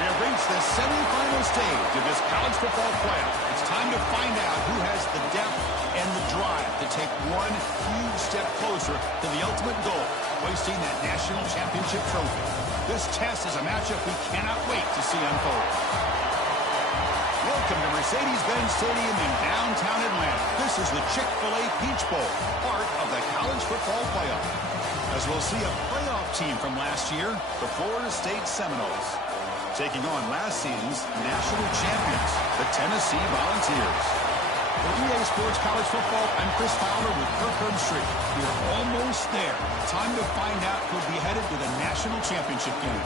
We have reached the semifinal stage of this college football playoff. It's time to find out who has the depth and the drive to take one huge step closer to the ultimate goal, hoisting that national championship trophy. This test is a matchup we cannot wait to see unfold. Welcome to Mercedes-Benz Stadium in downtown Atlanta. This is the Chick-fil-A Peach Bowl, part of the college football playoff. As we'll see a playoff team from last year, the Florida State Seminoles, taking on last season's national champions, the Tennessee Volunteers. For EA Sports College Football, I'm Chris Fowler with Kirk Herbstreit. We're almost there. Time to find out who'll be headed to the national championship game.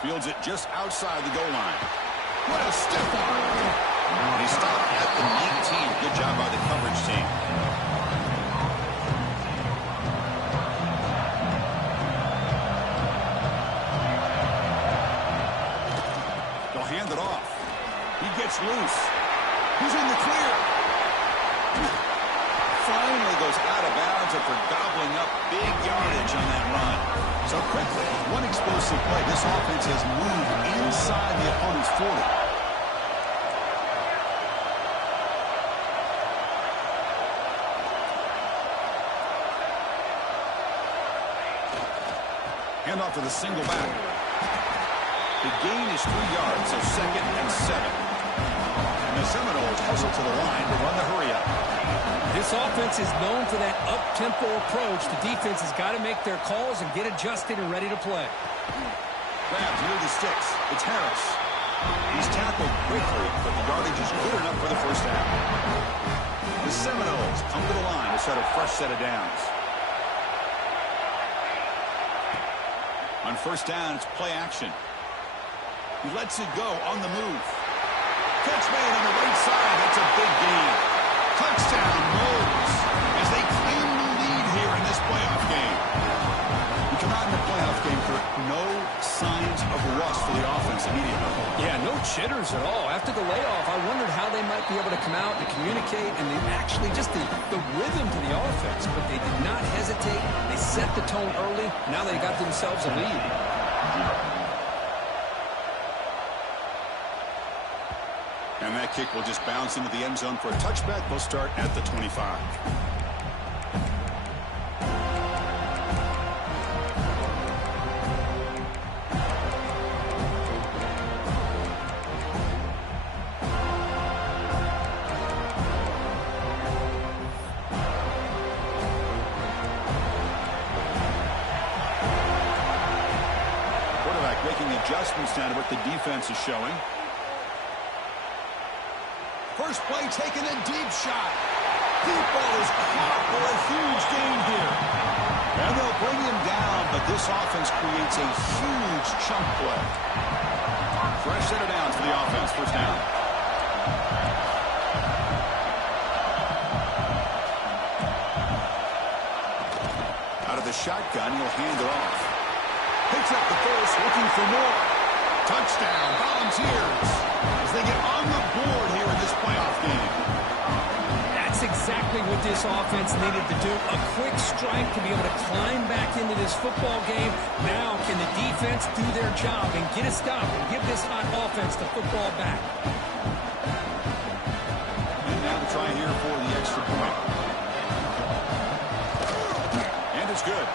Fields it just outside the goal line. What a stiff arm. And he stopped at the 19. Good job by the coverage team. They'll hand it off. He gets loose. He's in the clear. Finally goes out of bounds after gobbling up big yardage on that run. So quickly, one explosive play, this offense has moved inside the opponent's 40. Hand off to the single back. The gain is 3 yards, so 2nd and 7. And the Seminoles hustle to the line to run the hurry-up. This offense is known for that up-tempo approach. The defense has got to make their calls and get adjusted and ready to play. Grabbed near the sticks. It's Harris. He's tackled quickly, but the yardage is good enough for the first down. The Seminoles come to the line to set a fresh set of downs. On first down, it's play action. He lets it go on the move. Catch made on the right side. That's a big gain. Touchdown, Moles, as they claim the lead here in this playoff game. We come out in the playoff game for no signs of rust for the offense immediately. Yeah, no jitters at all. After the layoff, I wondered how they might be able to come out and communicate, and they actually just the rhythm to the offense, but they did not hesitate. They set the tone early. Now they got themselves a lead. And that kick will just bounce into the end zone for a touchback. They'll start at the 25. Quarterback making adjustments now to what the defense is showing. First play taken a deep shot. Deep ball is caught for a huge gain here. And they'll bring him down, but this offense creates a huge chunk play. Fresh set of downs for the offense. First down. Out of the shotgun, he'll hand it off. Picks up the first, looking for more. Touchdown, Volunteers, as they get on the board here in this playoff game. That's exactly what this offense needed to do. A quick strike to be able to climb back into this football game. Now can the defense do their job and get a stop and give this hot offense the football back? And now to try here for the extra point. And it's good.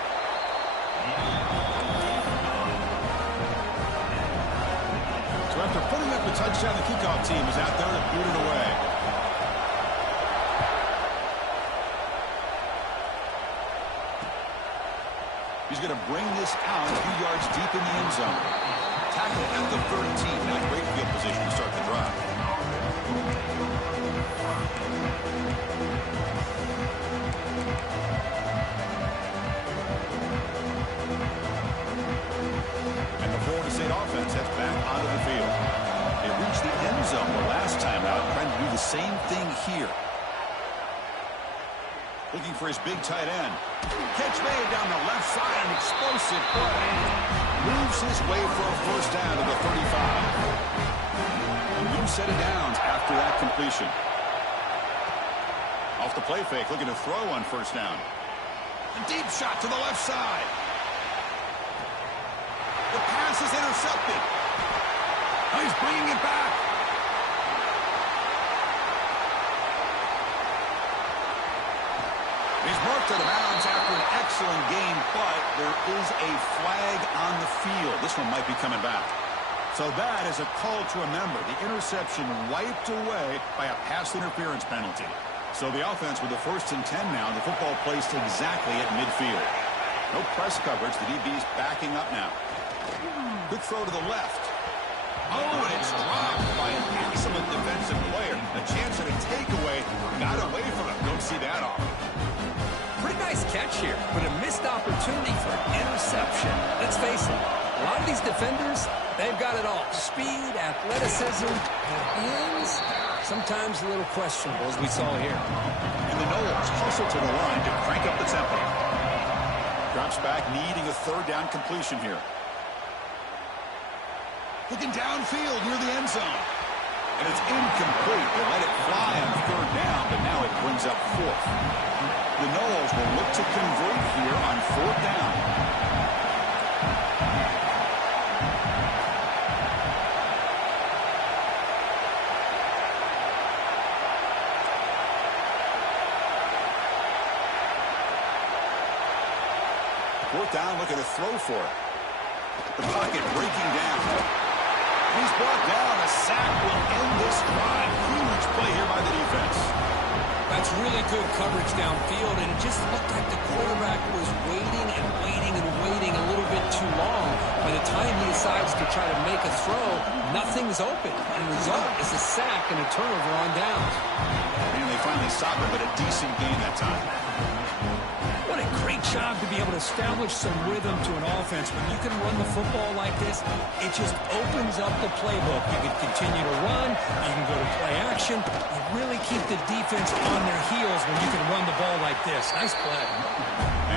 So after putting up the touchdown, the kickoff team is out there to boot it away. He's going to bring this out a few yards deep in the end zone. Tackle at the 13. Not great field position to start the drive. And the Florida State offense heads back onto the field. They reached the end zone the last time out, trying to do the same thing here. Looking for his big tight end. Catch made down the left side, an explosive play. Moves his way for a first down to the 35. A new set of downs after that completion. Off the play fake, looking to throw on first down. A deep shot to the left side. The pass is intercepted. Oh, he's bringing it back. He's marked out of bounds after an excellent game, but there is a flag on the field. This one might be coming back. So that is a call to remember. The interception wiped away by a pass interference penalty. So the offense with the 1st and 10 now. The football placed exactly at midfield. No press coverage. The DB's backing up now. Quick throw to the left. Oh, and it's dropped by an excellent defensive player. A chance at a takeaway. Got away from him. Don't see that often. Pretty nice catch here, but a missed opportunity for an interception. Let's face it, a lot of these defenders, they've got it all. Speed, athleticism, hands. sometimes a little questionable, as we saw here. And the Knowles hustle to the line to crank up the tempo. Drops back, needing a third down completion here. Looking downfield near the end zone. And it's incomplete. They let it fly on third down, but now it brings up fourth. The Knowles will look to convert here on fourth down. Fourth down, looking to throw for it. The pocket breaking down. He's brought down. A sack will end this drive. Huge play here by the defense. That's really good coverage downfield, and it just looked like the quarterback was waiting and waiting and waiting a little bit too long. By the time he decides to try to make a throw, nothing's open. And the result is a sack and a turnover on downs. And they finally stop him, but a decent gain that time. What a great job to be able to establish some rhythm to an offense. When you can run the football like this, it just opens up the playbook. You can continue to run. You can go to play action. You really keep the defense on their heels when you can run the ball like this. Nice play.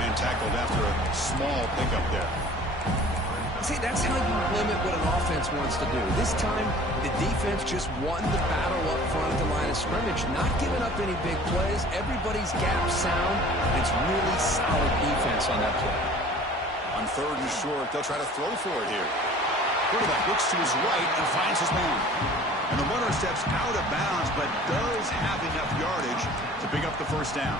And tackled after a small pickup there. See, that's how you limit what an offense wants to do. This time, the defense just won the battle up front at the line of scrimmage, not giving up any big plays. Everybody's gap sound. It's really solid defense on that play. On third and short, they'll try to throw for it here. Quarterback looks to his right and finds his man. And the runner steps out of bounds, but does have enough yardage to pick up the first down.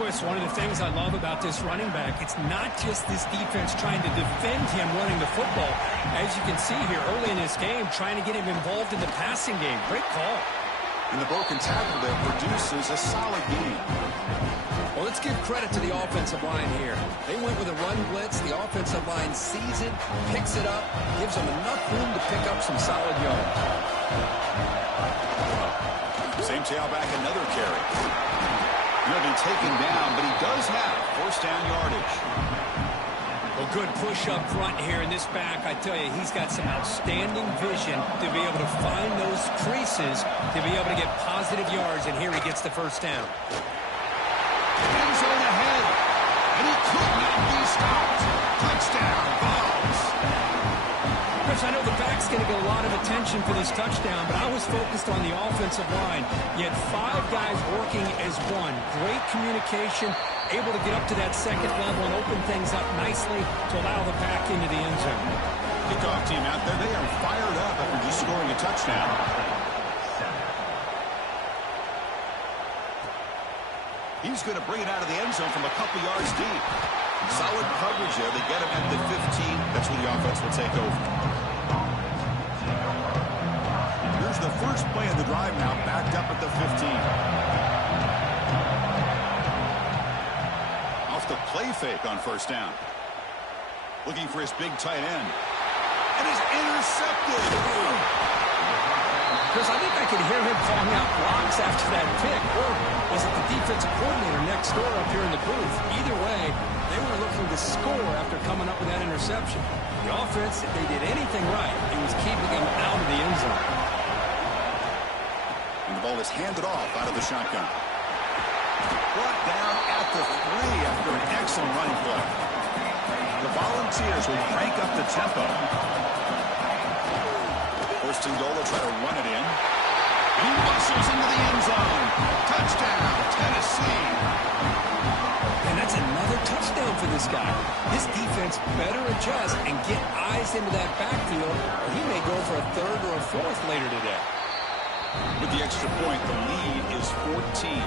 Boy, it's one of the things I love about this running back. It's not just this defense trying to defend him running the football. As you can see here early in this game, trying to get him involved in the passing game. Great call. And the broken tackle there produces a solid gain. Well, let's give credit to the offensive line here. They went with a run blitz. The offensive line sees it, picks it up, gives them enough room to pick up some solid yards. Same tailback, another carry. He'll be taken down, but he does have first down yardage. Well, good push up front here in this back. I tell you, he's got some outstanding vision to be able to find those creases, to be able to get positive yards, and here he gets the first down. End zone ahead, and he could not be stopped. Touchdown, Vols. Chris, I know the back's going to get a lot of attention for this touchdown, but I was focused on the offensive line. You had 5 guys working as one. Great communication, able to get up to that second level and open things up nicely to allow the back into the end zone. Kickoff team out there, they are fired up after just scoring a touchdown. He's going to bring it out of the end zone from a couple yards deep. Solid coverage there. They get him at the 15. That's where the offense will take over. Here's the first play of the drive now, backed up at the 15. Off the play fake on first down. Looking for his big tight end. And he's intercepted. Chris, I think I could hear him calling out blocks after that pick. Or was it the defensive coordinator next door up here in the booth? Either way, they were looking to score after coming up with that interception. The offense, if they did anything right, it was keeping him out of the end zone. And the ball is handed off out of the shotgun. Brought down at the 3 after an excellent running play. The Volunteers will crank up the tempo. First and goal, they'll try to run it in. He muscles into the end zone. Touchdown, Tennessee. And that's another touchdown for this guy. This defense better adjust and get eyes into that backfield, or he may go for a third or a fourth later today. With the extra point, the lead is 14.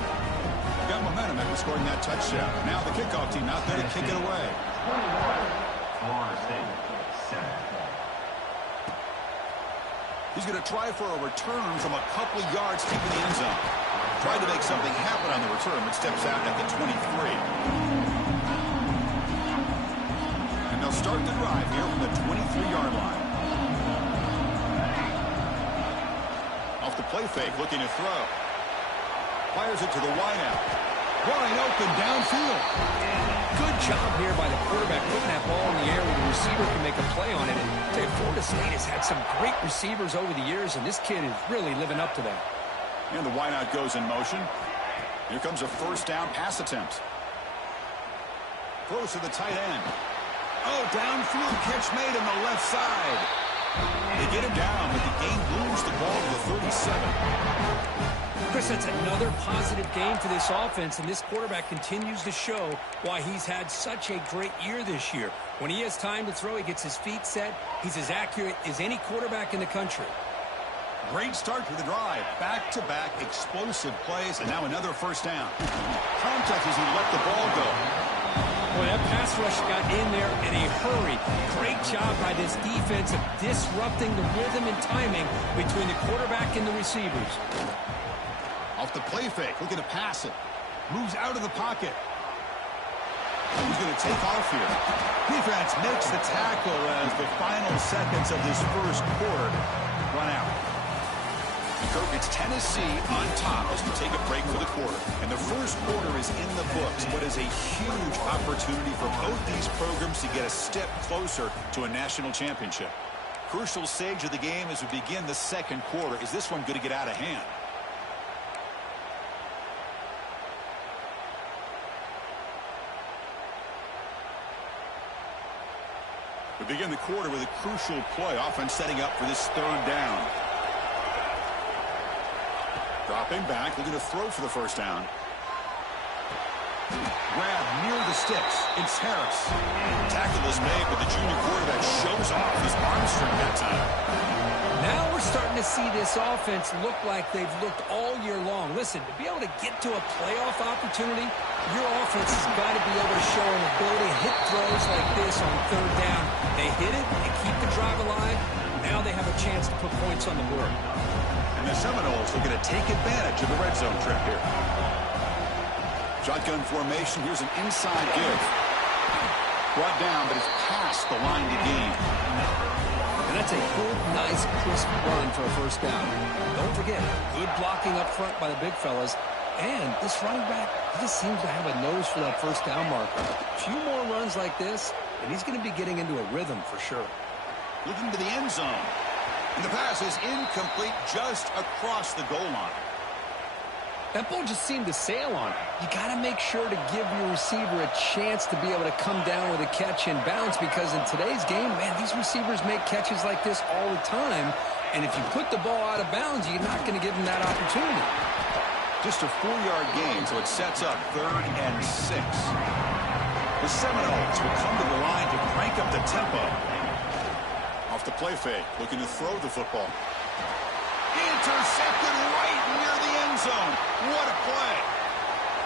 Got momentum after scoring that touchdown. Now the kickoff team out there to kick it away. He's going to try for a return from a couple of yards deep in the end zone. Tried to make something happen on the return, but steps out at the 23. And they'll start the drive here from the 23-yard line. Off the play fake, looking to throw. Fires it to the wideout. Wide open downfield. Good job here by the quarterback putting that ball in the air where the receiver can make a play on it. And Florida State has had some great receivers over the years, and this kid is really living up to that. And the wideout goes in motion. Here comes a first down pass attempt. Throws to the tight end. Oh, downfield catch made on the left side. They get him down, but the game moves the ball to the 37. Chris, that's another positive game for this offense, and this quarterback continues to show why he's had such a great year this year. When he has time to throw, he gets his feet set. He's as accurate as any quarterback in the country. Great start to the drive. Back-to-back explosive plays, and now another first down. Contact as he let the ball go. Boy, that pass rush got in there in a hurry. Great job by this defense of disrupting the rhythm and timing between the quarterback and the receivers. Off the play fake, looking to pass it. Moves out of the pocket. He's going to take off here. Defense makes the tackle as the final seconds of this first quarter run out. Kirk, it's Tennessee on top as we take a break for the quarter. And the first quarter is in the books, but is a huge opportunity for both these programs to get a step closer to a national championship. Crucial stage of the game as we begin the second quarter. Is this one going to get out of hand? We begin the quarter with a crucial play. Offense setting up for this third down. Dropping back, looking to throw for the first down. Grab near the sticks. It's Harris. Tackle is made, but the junior quarterback shows off his arm strength that time. Now we're starting to see this offense look like they've looked all year long. Listen, to be able to get to a playoff opportunity, your offense has got to be able to show an ability to hit throws like this on third down. They hit it, they keep the drive alive. Now they have a chance to put points on the board. And the Seminoles looking to take advantage of the red zone trip here. Shotgun formation. Here's an inside give. Brought down, but it's past the line to gain. And that's a good, nice, crisp run for a first down. Don't forget, good blocking up front by the big fellas. And this running back, he just seems to have a nose for that first down marker. A few more runs like this, and he's going to be getting into a rhythm for sure. Looking to the end zone. And the pass is incomplete just across the goal line. That ball just seemed to sail on it. You got to make sure to give your receiver a chance to be able to come down with a catch and bounce, because in today's game, man, these receivers make catches like this all the time. And if you put the ball out of bounds, you're not going to give them that opportunity. Just a 4-yard gain, so it sets up 3rd and 6. The Seminoles will come to the line to crank up the tempo. Off the play fake, looking to throw the football. Intercepted right near the end zone. What a play.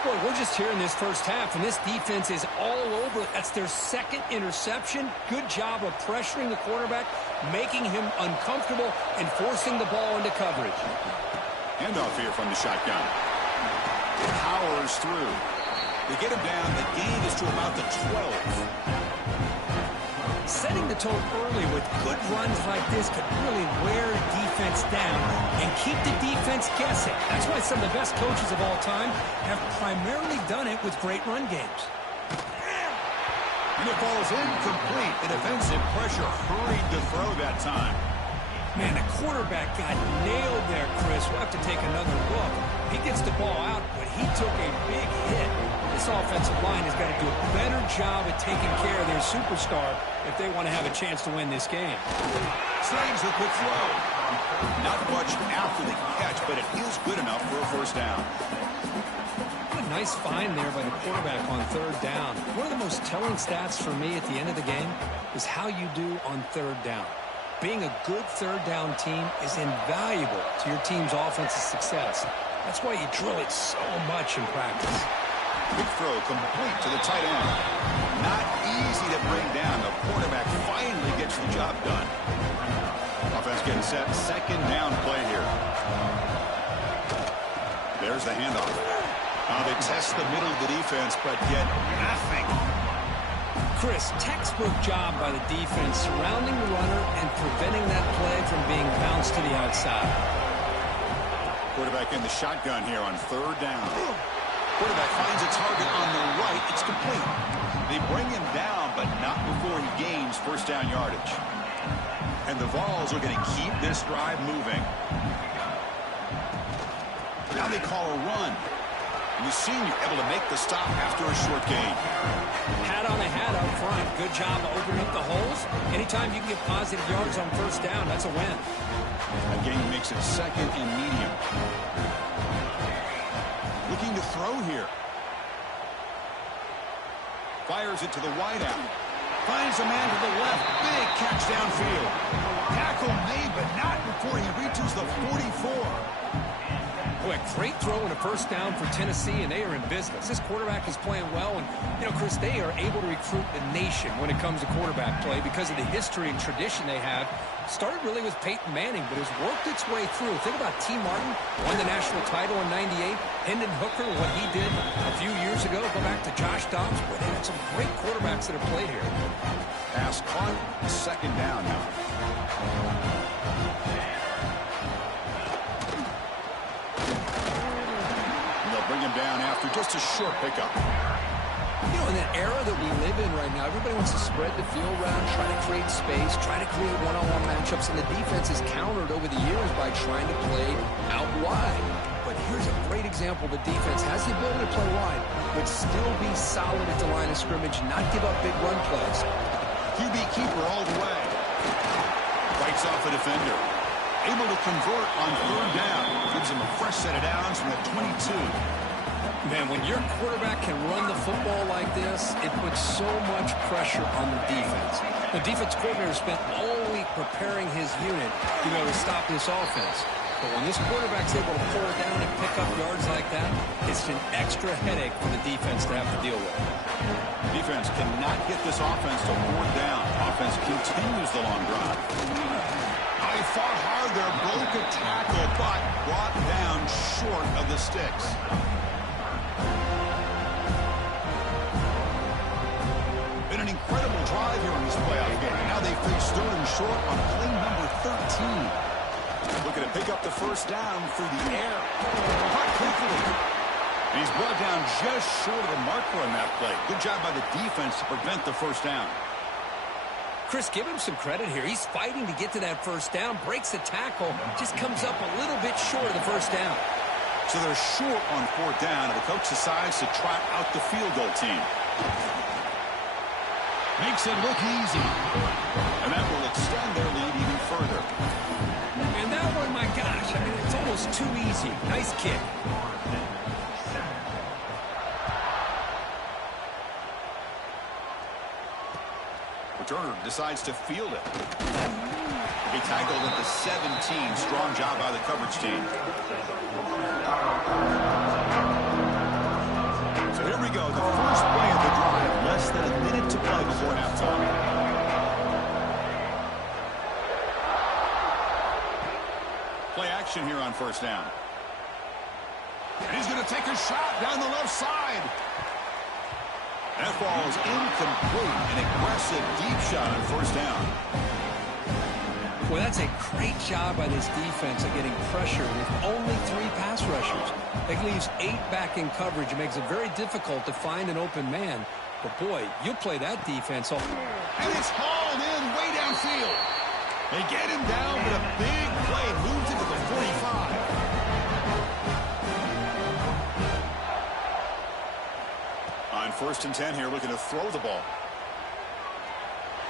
Boy, we're just here in this first half, and this defense is all over. That's their second interception. Good job of pressuring the quarterback, making him uncomfortable, and forcing the ball into coverage. Handoff here from the shotgun. Powers through. They get him down. The gain is to about the 12. Setting the tone early with good runs like this could really wear a defense down and keep the defense guessing. That's why some of the best coaches of all time have primarily done it with great run games. And it falls incomplete. The defensive pressure hurried to throw that time. Man, the quarterback got nailed there, Chris. We'll have to take another look. He gets the ball out, but he took a big hit. This offensive line has got to do a better job at taking care of their superstar if they want to have a chance to win this game. Slings the quick throw. Not much after the catch, but it is good enough for a first down. What a nice find there by the quarterback on third down. One of the most telling stats for me at the end of the game is how you do on third down. Being a good third down team is invaluable to your team's offensive success. That's why you drill it so much in practice. Quick throw complete to the tight end. Not easy to bring down. The quarterback finally gets the job done. Offense getting set. Second down play here. There's the handoff. Now they test the middle of the defense, but get nothing. Chris, textbook job by the defense surrounding the runner and preventing that play from being bounced to the outside. Quarterback in the shotgun here on third down. Quarterback finds a target on the right. It's complete. They bring him down, but not before he gains first down yardage. And the Vols are going to keep this drive moving. Now they call a run. And the senior able to make the stop after a short gain. Hat on a hat up front. Good job of opening up the holes. Anytime you can get positive yards on first down, that's a win. That gain makes it second and medium. Looking to throw here. Fires it to the wideout. Finds a man to the left. Big catch downfield. Tackle made, but not before he reaches the 44. Boy, a great throw and a first down for Tennessee, and they are in business. This quarterback is playing well, and, Chris, they are able to recruit the nation when it comes to quarterback play because of the history and tradition they have. Started really with Peyton Manning, but has worked its way through. Think about T. Martin, won the national title in '98. Hendon Hooker, what he did a few years ago. Go back to Josh Dobbs. Boy, they had some great quarterbacks that have played here. Pass caught, second down now. Bring him down after just a short pickup. In the era that we live in right now, everybody wants to spread the field around, try to create space, try to create one-on-one matchups, and the defense is countered over the years by trying to play out wide. But here's a great example. The defense has the ability to play wide, but still be solid at the line of scrimmage, not give up big run plays. QB keeper all the way. Fights off a defender. Able to convert on third down. Gives him a fresh set of downs from the 22. Man, when your quarterback can run the football like this, it puts so much pressure on the defense. The defense coordinator spent all week preparing his unit to stop this offense. But when this quarterback's able to pull it down and pick up yards like that, it's an extra headache for the defense to have to deal with. Defense cannot get this offense to fourth down. Offense continues the long drive. He fought hard there, broke a tackle, but brought down short of the sticks. Been an incredible drive here in this playoff game. Now they face third and short on play number 13. Looking to pick up the first down through the air. Caught quickly. And he's brought down just short of the marker on that play. Good job by the defense to prevent the first down. Chris, give him some credit here. He's fighting to get to that first down, breaks the tackle, just comes up a little bit short of the first down. So they're short on fourth down, and the coach decides to trot out the field goal team. Makes it look easy. And that will extend their lead even further. And that one, my gosh, it's almost too easy. Nice kick. Turner decides to field it. He tackled at the 17. Strong job by the coverage team. So here we go. The first play of the drive. Less than a minute to play before halftime. Play action here on first down. And he's going to take a shot down the left side. That ball is incomplete. An aggressive deep shot on first down. Well, that's a great job by this defense of getting pressure with only 3 pass rushers. It leaves 8 back in coverage. It makes it very difficult to find an open man. But, boy, you play that defense all. And it's hauled in way downfield. They get him down, but a big play moves into the 45. On 1st and 10 here, looking to throw the ball.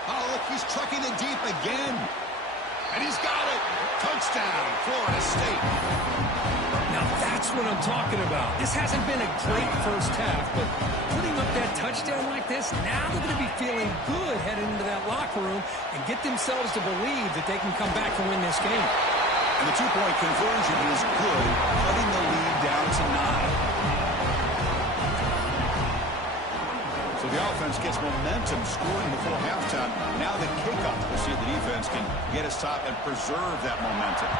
Oh, look, he's trucking it deep again. And he's got it. Touchdown, Florida State. Now that's what I'm talking about. This hasn't been a great first half, but putting up that touchdown like this, now they're going to be feeling good heading into that locker room and get themselves to believe that they can come back and win this game. And the 2-point conversion is good, cutting the lead down to 9. So the offense gets momentum scoring before halftime. Now the kickoff. We'll see if the defense can get a stop and preserve that momentum.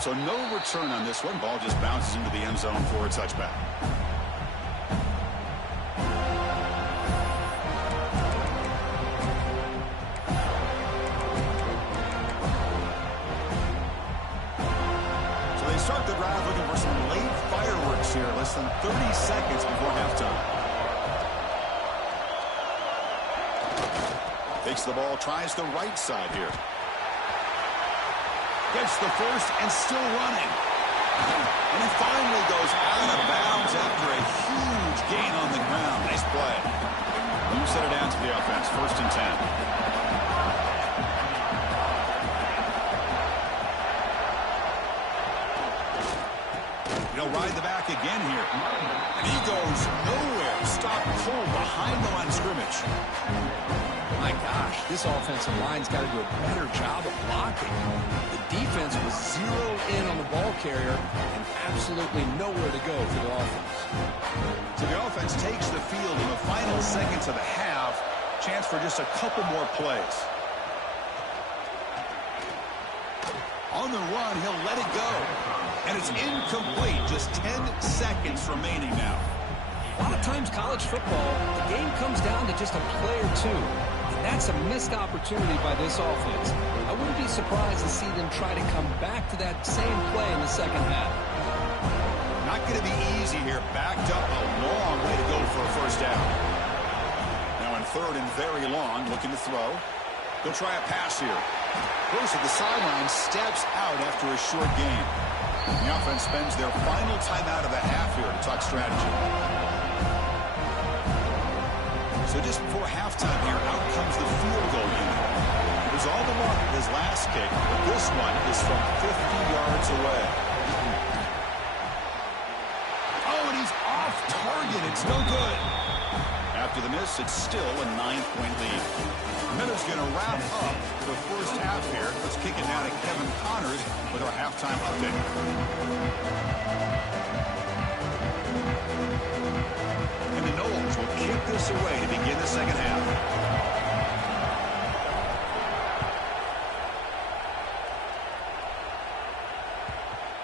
So no return on this one. Ball just bounces into the end zone for a touchback. So they start the drive looking for some late fireworks here. Less than 30 seconds before halftime. Takes the ball, tries the right side here. Gets the first and still running. And he finally goes out of bounds after a huge gain on the ground. Nice play. You set it down to the offense. 1st and 10. He'll ride the back again here. And he goes nowhere. Stop cold behind the line of scrimmage. My gosh, this offensive line's got to do a better job of blocking. The defense was zeroed in on the ball carrier and absolutely nowhere to go for the offense. So the offense takes the field in the final seconds of the half. Chance for just a couple more plays. On the run, he'll let it go. And it's incomplete. Just 10 seconds remaining now. A lot of times college football, the game comes down to just a play or two. And that's a missed opportunity by this offense. I wouldn't be surprised to see them try to come back to that same play in the second half. Not going to be easy here. Backed up a long way to go for a first down. Now in 3rd and very long, looking to throw. They'll try a pass here. Goes to the sideline, steps out after a short gain. The offense spends their final timeout of the half here to talk strategy. So just before halftime here, out comes the field goal unit. It was on the mark with his last kick, but this one is from 50 yards away. Oh, and he's off target. It's no good. After the miss, it's still a 9-point lead. Miller's going to wrap up the first half here. Let's kick it now to Kevin Connors with our halftime update. And the Noles will kick this away to begin the second half.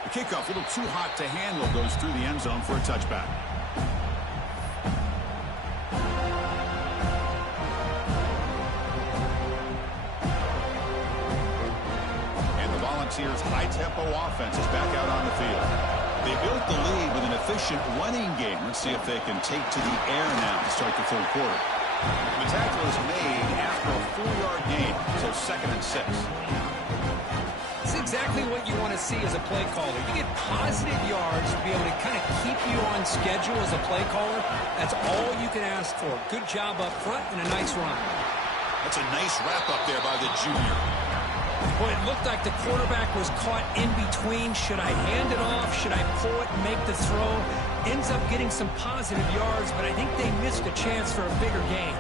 The kickoff, a little too hot to handle, goes through the end zone for a touchback. Volunteers' high-tempo offense is back out on the field. They built the lead with an efficient running game. Let's see if they can take to the air now to start the 3rd quarter. The tackle is made after a 4-yard gain, so 2nd and 6. It's exactly what you want to see as a play caller. You get positive yards to be able to kind of keep you on schedule as a play caller. That's all you can ask for. Good job up front and a nice run. That's a nice wrap up there by the junior. Boy, it looked like the quarterback was caught in between. Should I hand it off? Should I pull it and make the throw? Ends up getting some positive yards, but I think they missed a chance for a bigger gain.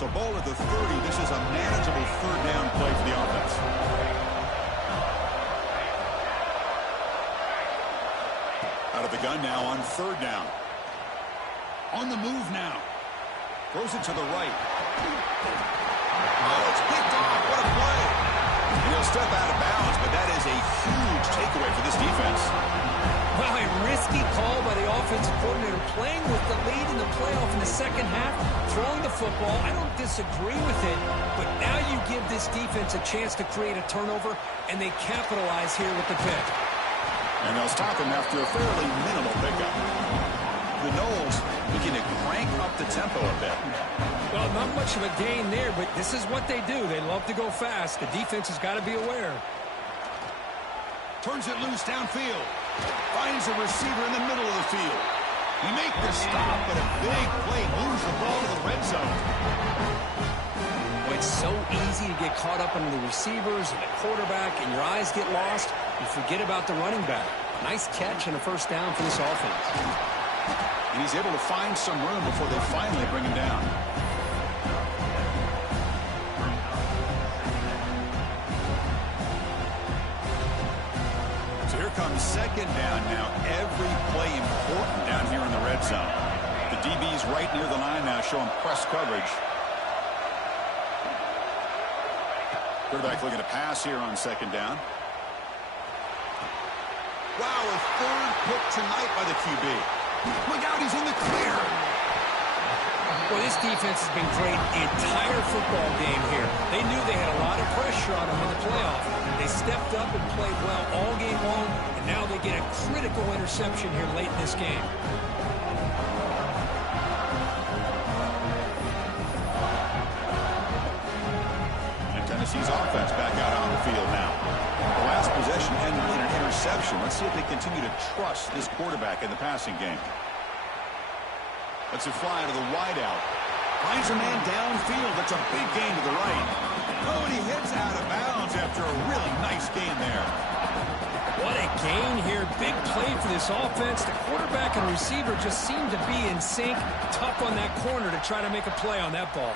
So ball at the 30. This is a manageable 3rd down play for the offense. Out of the gun now on 3rd down. On the move now. Throws it to the right. Oh, it's picked off. What a play. He'll step out of bounds, but that is a huge takeaway for this defense. Well, a risky call by the offensive coordinator, playing with the lead in the playoff in the second half, throwing the football. I don't disagree with it, but now you give this defense a chance to create a turnover, and they capitalize here with the pick. And they'll stop him after a fairly minimal pickup. The Noles looking to crank up the tempo a bit. Well, not much of a gain there, but this is what they do. They love to go fast. The defense has got to be aware. Turns it loose downfield. Finds a receiver in the middle of the field. He makes the stop, but a big play moves the ball to the red zone. Well, it's so easy to get caught up in the receivers and the quarterback, and your eyes get lost. You forget about the running back. Nice catch and a first down for this offense. And he's able to find some room before they finally bring him down. So here comes 2nd down now. Every play important down here in the red zone. The DB's right near the line now, showing press coverage. Quarterback looking to pass here on 2nd down. Wow, a 3rd pick tonight by the QB. Look out, he's in the clear. Well, this defense has been great the entire football game here. They knew they had a lot of pressure on them in the playoff. They stepped up and played well all game long, and now they get a critical interception here late in this game. And Tennessee's offense back out on the field now. The last interception. Let's see if they continue to trust this quarterback in the passing game. Let's it fly to the wideout. Finds a man downfield. That's a big gain to the right. Oh, and he hits out of bounds after a really nice gain there. What a gain here. Big play for this offense. The quarterback and receiver just seem to be in sync. Tough on that corner to try to make a play on that ball.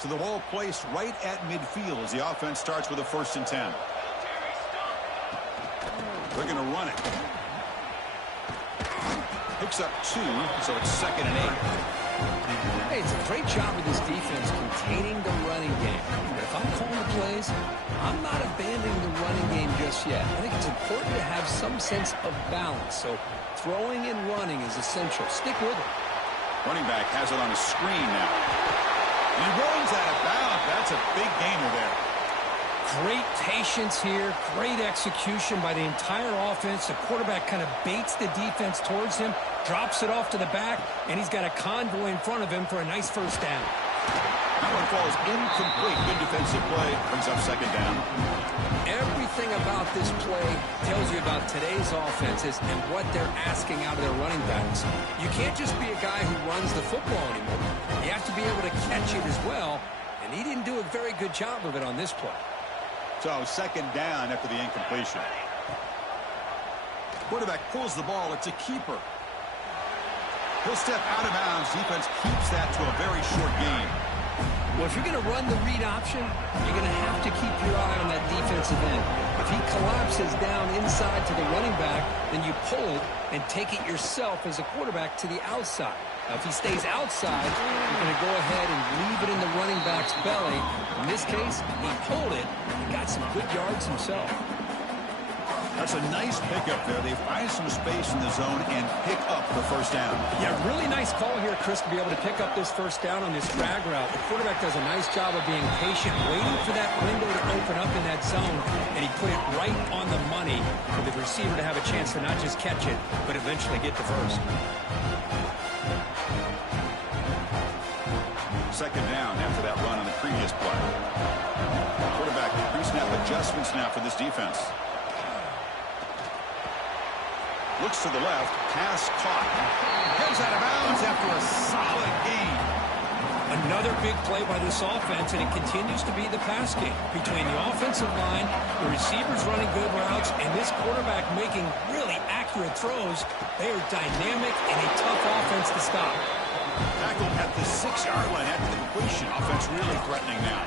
To the ball placed right at midfield as the offense starts with a 1st and 10. They're going to run it. Picks up 2, so it's 2nd and 8. Hey, it's a great job of this defense containing the running game. But if I'm calling the plays, I'm not abandoning the running game just yet. I think it's important to have some sense of balance. So throwing and running is essential. Stick with it. Running back has it on a screen now. And he runs out of bounds. That's a big gainer there. Great patience here. Great execution by the entire offense. The quarterback kind of baits the defense towards him, drops it off to the back, and he's got a convoy in front of him for a nice 1st down. That one falls incomplete. Good defensive play. Brings up 2nd down. Everything about this play tells you about today's offenses and what they're asking out of their running backs. You can't just be a guy who runs the football anymore. You have to be able to catch it as well, and he didn't do a very good job of it on this play. So 2nd down after the incompletion. Quarterback pulls the ball. It's a keeper. He'll step out of bounds. Defense keeps that to a very short gain. Well, if you're going to run the read option, you're going to have to keep your eye on that defensive end. If he collapses down inside to the running back, then you pull it and take it yourself as a quarterback to the outside. Now, if he stays outside, you're going to go ahead and leave it in the running back's belly. In this case, he pulled it and got some good yards himself. That's a nice pickup there. They find some space in the zone and pick up the 1st down. Yeah, really nice call here, Chris, to be able to pick up this 1st down on this drag route. The quarterback does a nice job of being patient, waiting for that window to open up in that zone, and he put it right on the money for the receiver to have a chance to not just catch it, but eventually get the 1st. 2nd down after that run on the previous play. Quarterback pre-snap adjustments now for this defense. Looks to the left. Pass caught. Goes out of bounds after a solid gain. Another big play by this offense, and it continues to be the pass game. Between the offensive line, the receivers running good routes, and this quarterback making really accurate throws, they are dynamic and a tough offense to stop. Tackled at the 6-yard line after the completion. Offense really threatening now.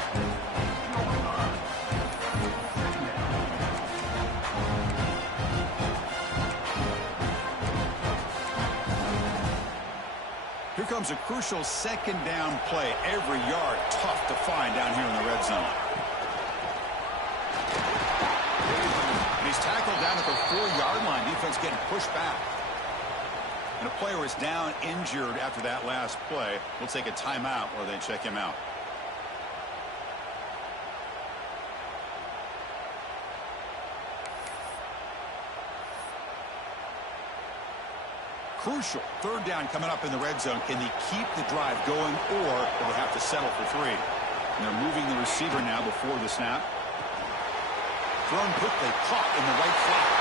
Here comes a crucial 2nd down play. Every yard tough to find down here in the red zone. And he's tackled down at the 4-yard line. Defense getting pushed back. And a player is down injured after that last play. We'll take a timeout while they check him out. Crucial 3rd down coming up in the red zone. Can they keep the drive going, or will they have to settle for 3? And they're moving the receiver now before the snap. Thrown quickly, caught in the right flat.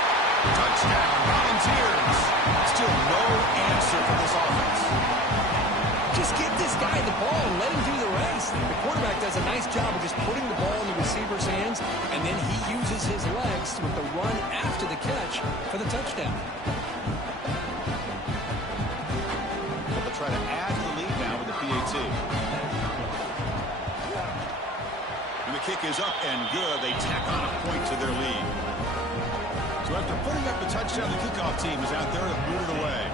Touchdown, Volunteers. Still no answer for this offense. Just get this guy the ball and let him do the rest. The quarterback does a nice job of just putting the ball in the receiver's hands, and then he uses his legs with the run after the catch for the touchdown. Try to add to the lead now with the PAT. And the kick is up and good. They tack on a point to their lead. So after putting up the touchdown, the kickoff team is out there to boot it away.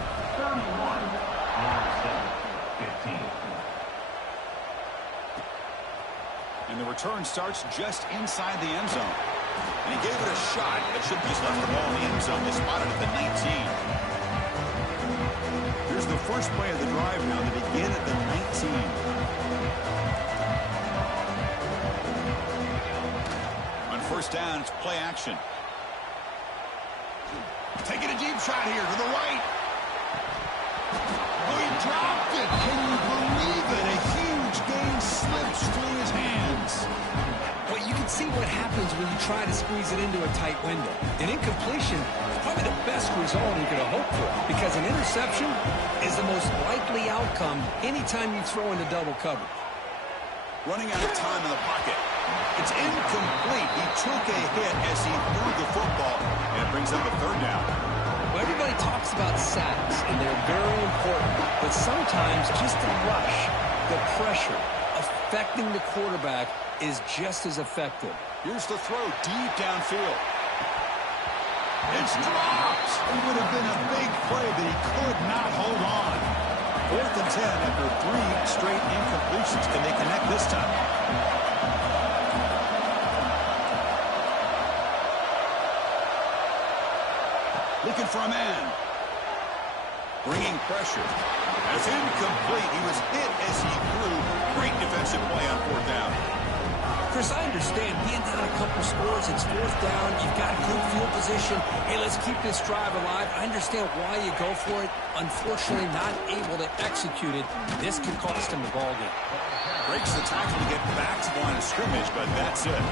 15. And the return starts just inside the end zone. And he gave it a shot. But should just left the ball in the end zone. They spotted at the 19. Here's the first play of the drive now. They begin at the 19. On 1st down, it's play action. Taking a deep shot here to the right. Oh, he dropped it. Can you believe it? A huge game slips through his hands. Well, you can see what happens when you try to squeeze it into a tight window. An incompletion is probably the best result you could have hoped for, because an interception is the most likely outcome anytime you throw into double coverage. Running out of time in the pocket. It's incomplete. He took a hit as he threw the football, and it brings up a third down. Well, everybody talks about sacks, and they're very important, but sometimes just the rush, the pressure, affecting the quarterback is just as effective. Here's the throw deep downfield. It's dropped. It would have been a big play, but he could not hold on. 4th and 10 after 3 straight incompletions. Can they connect this time? Looking for a man. Bringing pressure. That's incomplete. He was hit as he threw. Great defensive play on 4th down. Chris, I understand being down a couple scores, it's 4th down, you've got good field position. Hey, let's keep this drive alive. I understand why you go for it. Unfortunately, not able to execute it. This could cost him the ball game. Breaks the tackle to get back to the line of scrimmage, but that's it.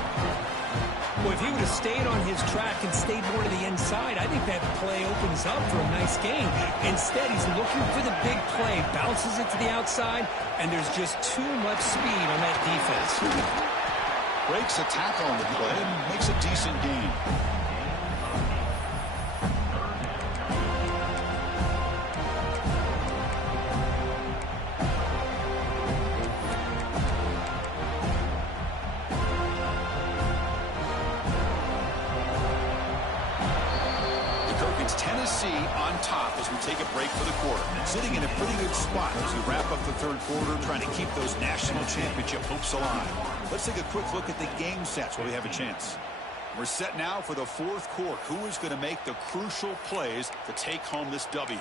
Well, if he would have stayed on his track and stayed more to the inside, I think that play opens up for a nice game. Instead, he's looking for the big play, bounces it to the outside, and there's just too much speed on that defense. Breaks a tackle on the play and makes a decent gain. Tennessee on top as we take a break for the quarter. Sitting in a pretty good spot as we wrap up the third quarter, trying to keep those national championship hopes alive. Let's take a quick look at the game sets while we have a chance. We're set now for the 4th quarter. Who is going to make the crucial plays to take home this W?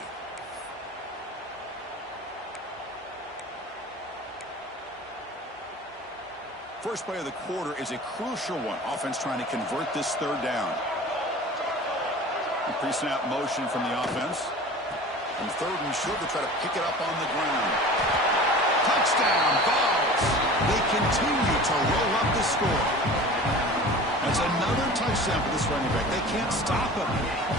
First play of the quarter is a crucial one. Offense trying to convert this 3rd down. Pre-snap motion from the offense. And 3rd and short, they try to pick it up on the ground. Touchdown, Vols. They continue to roll up the score. That's another touchdown for this running back. They can't stop him.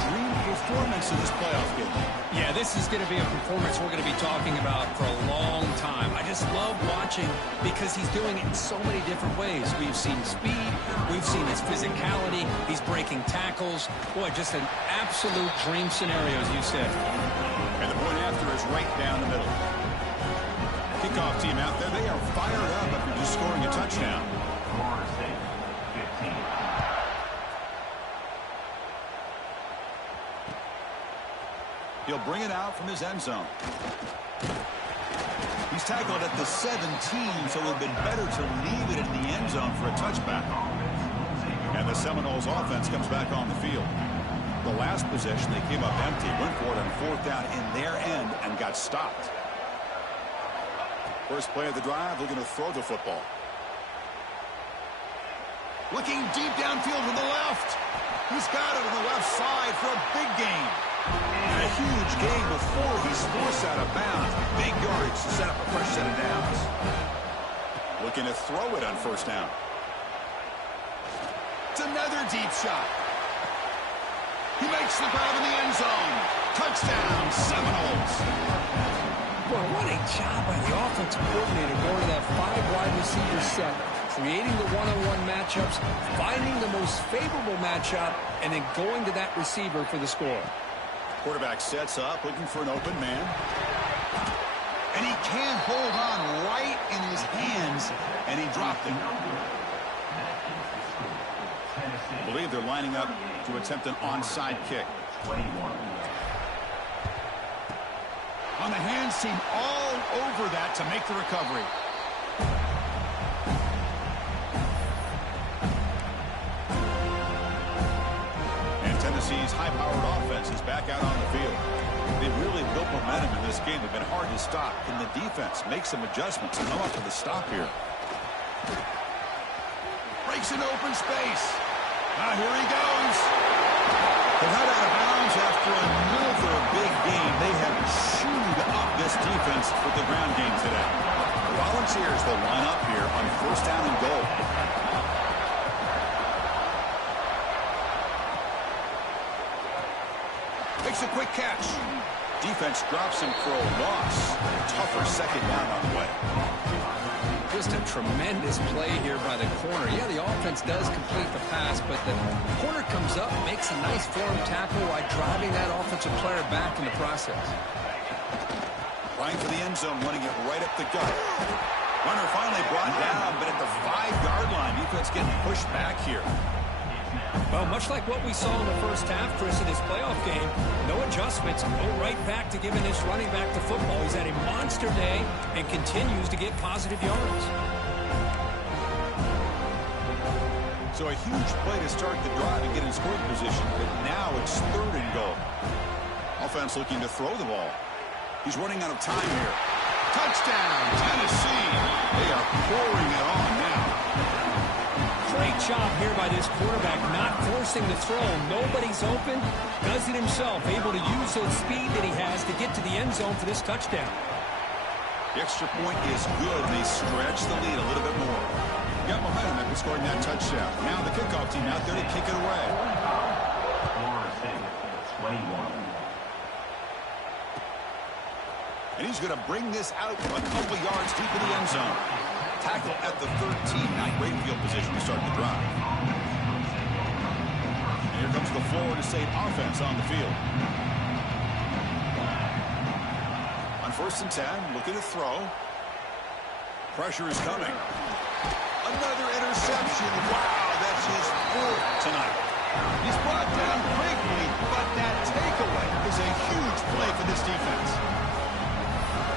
Dream performance in this playoff game. Yeah, this is going to be a performance we're going to be talking about for a long time. I just love watching because he's doing it in so many different ways. We've seen speed. We've seen his physicality. He's breaking tackles. Boy, just an absolute dream scenario, as you said. And the point after is right down the middle. Kickoff team out there. They are fired up after just scoring a touchdown. He'll bring it out from his end zone. He's tackled at the 17, so it would have been better to leave it in the end zone for a touchback. And the Seminoles offense comes back on the field. The last possession, they came up empty, went for it on 4th down in their end and got stopped. First play of the drive, looking to throw the football. Looking deep downfield to the left. He's got it on the left side for a big gain. And a huge gain before he's forced out of bounds. Big yardage to set up a fresh set of downs. Looking to throw it on 1st down. It's another deep shot. He makes the grab in the end zone. Touchdown, Seminoles. Well, what a job by the offensive coordinator going to that 5 wide receiver set, creating the one-on-one matchups, finding the most favorable matchup, and then going to that receiver for the score. Quarterback sets up, looking for an open man. And he can't hold on right in his hands, and he dropped it. I believe they're lining up to attempt an onside kick. On the hands team, all over that to make the recovery. And Tennessee's high-powered offense is back out on the field. They've really built momentum in this game. They've been hard to stop. Can the defense make some adjustments and come up with a stop here? Breaks an open space. Now here he goes. They're head out of bounds after another big game. They have chewed up this defense with the ground game today. Volunteers will line up here on first down and goal. Makes a quick catch. Defense drops him for a loss. Tougher second down on the way. Just a tremendous play here by the corner. Yeah, the offense does complete the pass, but the corner comes up, makes a nice form tackle while driving that offensive player back in the process. Trying for the end zone, running it right up the gut. Runner finally brought down, but at the 5-yard line, defense getting pushed back here. Well, much like what we saw in the first half, Chris, in this playoff game, no adjustments, go right back to giving this running back the football. He's had a monster day and continues to get positive yards. So a huge play to start the drive and get in scoring position, but now it's 3rd and goal. Offense looking to throw the ball. He's running out of time here. Touchdown, Tennessee. They are pouring it on now. Great job here by this quarterback, not forcing the throw. Nobody's open. Does it himself, able to use the speed that he has to get to the end zone for this touchdown. The extra point is good. They stretch the lead a little bit more. Got momentum after scoring that touchdown. Now the kickoff team out there to kick it away. 21. And he's going to bring this out a couple yards deep in the end zone. Tackle at the 13. Not great field position to start the drive. And here comes the Florida State offense on the field. On 1st and 10, looking to throw. Pressure is coming. Another interception. Wow, that's his 4th tonight. He's brought down quickly, but that takeaway is a huge play for this defense.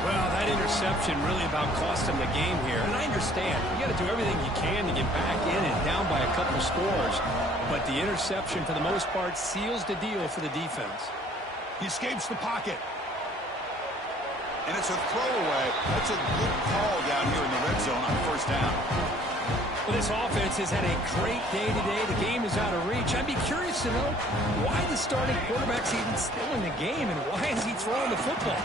Well, that interception really about cost him the game here. And I understand. You got to do everything you can to get back in and down by a couple scores. But the interception, for the most part, seals the deal for the defense. He escapes the pocket. And it's a throwaway. That's a good call down here in the red zone on 1st down. Well, this offense has had a great day today. The game is out of reach. I'd be curious to know why the starting quarterback's even still in the game and why is he throwing the football?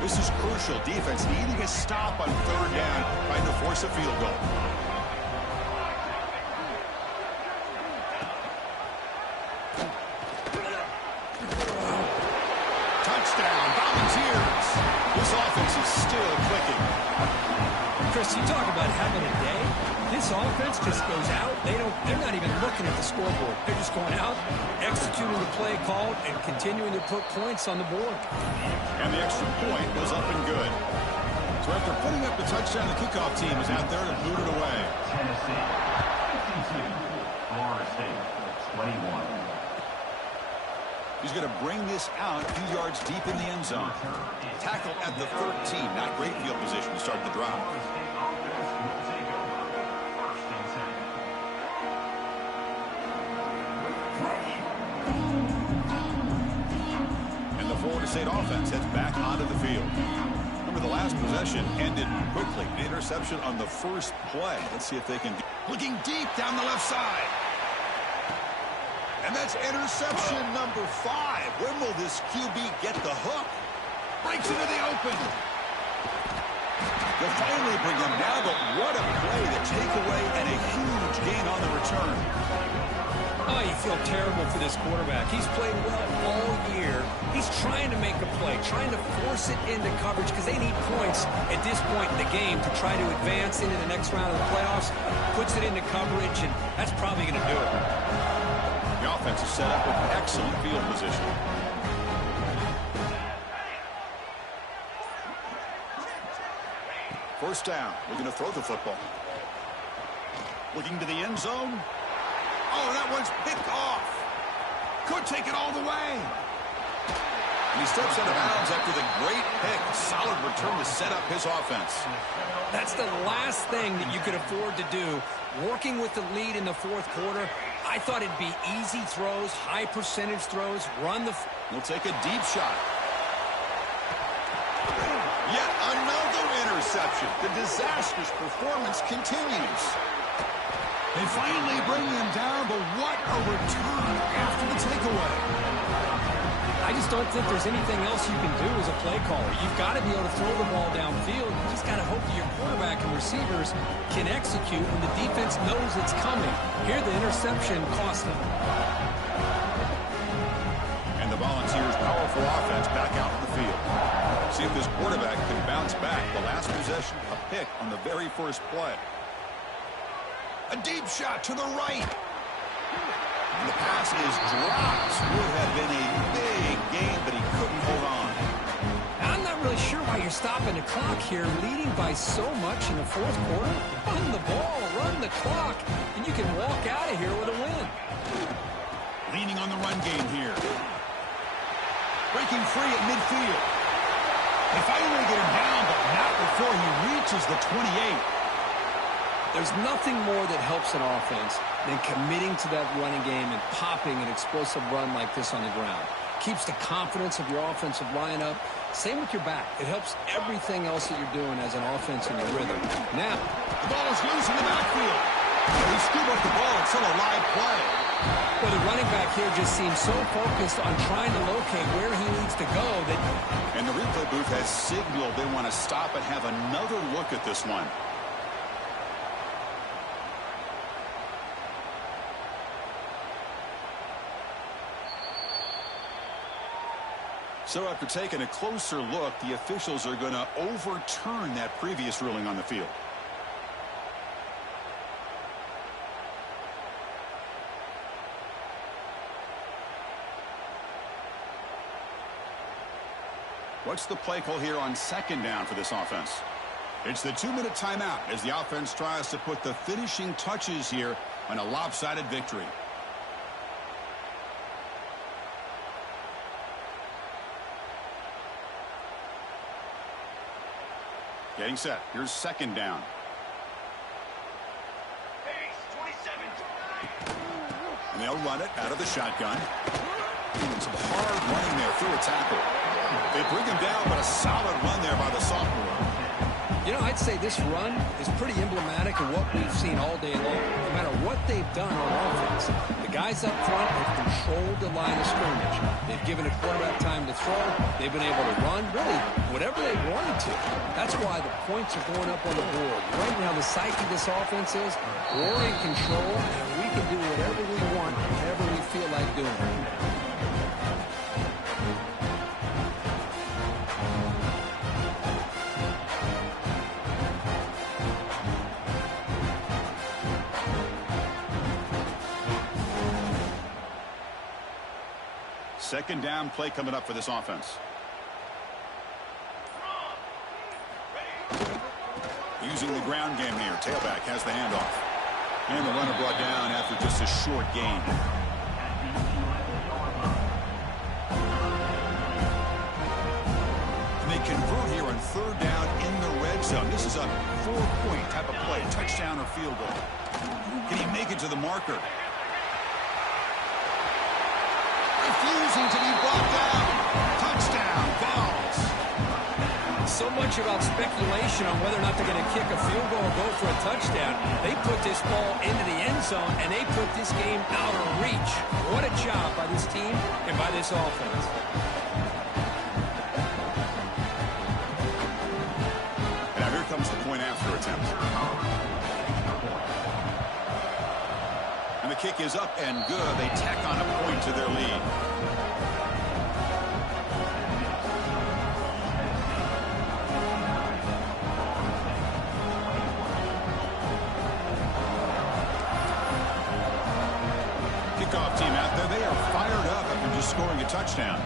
This is crucial. Defense needing a stop on 3rd down, trying to force a field goal. Touchdown, Volunteers. This offense is still clicking. Chris, you talk about having a day. This offense just goes out. They're not even looking at the scoreboard. They're just going out, executing the play called, and continuing to put points on the board. And the extra point was up and good. So after putting up the touchdown, the kickoff team is out there to boot it away. Tennessee, 52. Florida State, 21. He's going to bring this out a few yards deep in the end zone. Tackle at the 13. Not great field position to start the drive. And the Florida State offense heads back onto the field. Remember, the last possession ended quickly. An interception on the first play. Let's see if they can... Looking deep down the left side. And that's interception number 5. When will this QB get the hook? Breaks into the open. They'll finally bring him down, but what a play. The takeaway and a huge gain on the return. Oh, you feel terrible for this quarterback. He's played well all year. He's trying to make a play, trying to force it into coverage because they need points at this point in the game to try to advance into the next round of the playoffs. Puts it into coverage, and that's probably going to do it. The offense is set up with excellent field position. First down. Looking to throw the football. Looking to the end zone. Oh, that one's picked off. Could take it all the way. And he steps out of bounds after the great pick. Solid return to set up his offense. That's the last thing that you could afford to do. Working with the lead in the 4th quarter, I thought it'd be easy throws, high percentage throws, run the... He'll take a deep shot. Yet another interception. The disastrous performance continues. They finally bring him down, but what a return after the takeaway. I just don't think there's anything else you can do as a play caller. You've got to be able to throw the ball downfield. You just got to hope that your quarterback and receivers can execute when the defense knows it's coming. Here, the interception cost them. And the Volunteers' powerful offense back out in the field. See if this quarterback can bounce back. The last possession, a pick on the very first play. A deep shot to the right. And the pass is dropped. Would have been a big gain, but he couldn't hold on. I'm not really sure why you're stopping the clock here, leading by so much in the fourth quarter. Run the ball, run the clock, and you can walk out of here with a win. Leaning on the run game here. Breaking free at midfield. They finally get him down, but not before he reaches the 28. There's nothing more that helps an offense than committing to that running game and popping an explosive run like this on the ground. Keeps the confidence of your offensive lineup. Same with your back. It helps everything else that you're doing as an offense in your rhythm. Now, the ball is loose in the backfield. He scooped up the ball. It's still a live play. Well, the running back here just seems so focused on trying to locate where he needs to go that... And the replay booth has signaled they want to stop and have another look at this one. So after taking a closer look, the officials are going to overturn that previous ruling on the field. What's the play call here on second down for this offense? It's the 2-minute timeout as the offense tries to put the finishing touches here on a lopsided victory. Getting set. Here's second down. And they'll run it out of the shotgun. Some hard running there through a tackle. They bring him down, but a solid run there by the sophomore. You know, I'd say this run is pretty emblematic of what we've seen all day long. No matter what they've done on offense, the guys up front have controlled the line of scrimmage. They've given the quarterback time to throw. They've been able to run, really, whatever they wanted to. That's why the points are going up on the board. Right now, the psyche of this offense is we're in control, and we can do whatever we want, whatever we feel like doing. Second down play coming up for this offense. Using the ground game here. Tailback has the handoff. And the runner brought down after just a short gain. And they convert here on third down in the red zone. This is a 4-point type of play. Touchdown or field goal. Can he make it to the marker? Refusing to be brought down. Touchdown, Vols. So much about speculation on whether or not they're going to kick a field goal or go for a touchdown. They put this ball into the end zone, and they put this game out of reach. What a job by this team and by this offense. Now here comes the point after attempt. And the kick is up and good. They tack on a point to their lead. Kickoff team out there. They are fired up after just scoring a touchdown.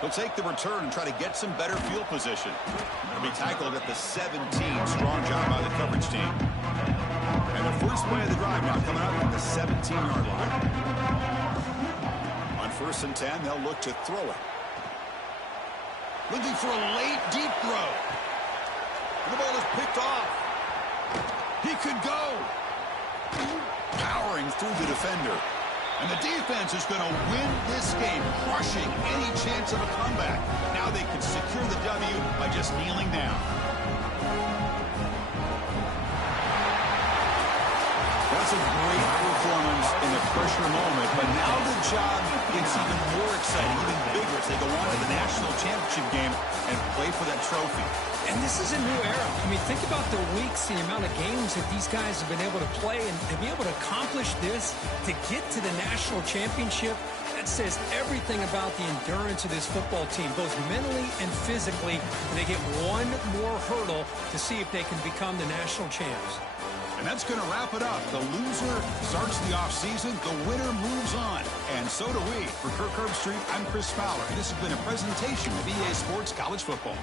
They'll take the return and try to get some better field position. They'll be tackled at the 17. Strong job by the coverage team. And the first play of the drive now coming up at the 17-yard line. On 1st and 10, they'll look to throw it. Looking for a late, deep throw. And the ball is picked off. He could go. Powering through the defender. And the defense is going to win this game, crushing any chance of a comeback. Now they can secure the W by just kneeling down. That's a great performance in the pressure moment, but now the job gets even more exciting, even bigger as they go on to the national championship game and play for that trophy. And this is a new era. I mean, think about the weeks, the amount of games that these guys have been able to play, and to be able to accomplish this, to get to the national championship, that says everything about the endurance of this football team, both mentally and physically. And they get one more hurdle to see if they can become the national champs. And that's going to wrap it up. The loser starts the offseason. The winner moves on. And so do we. For Kirk Herbstreit, I'm Chris Fowler. And this has been a presentation of EA Sports College Football.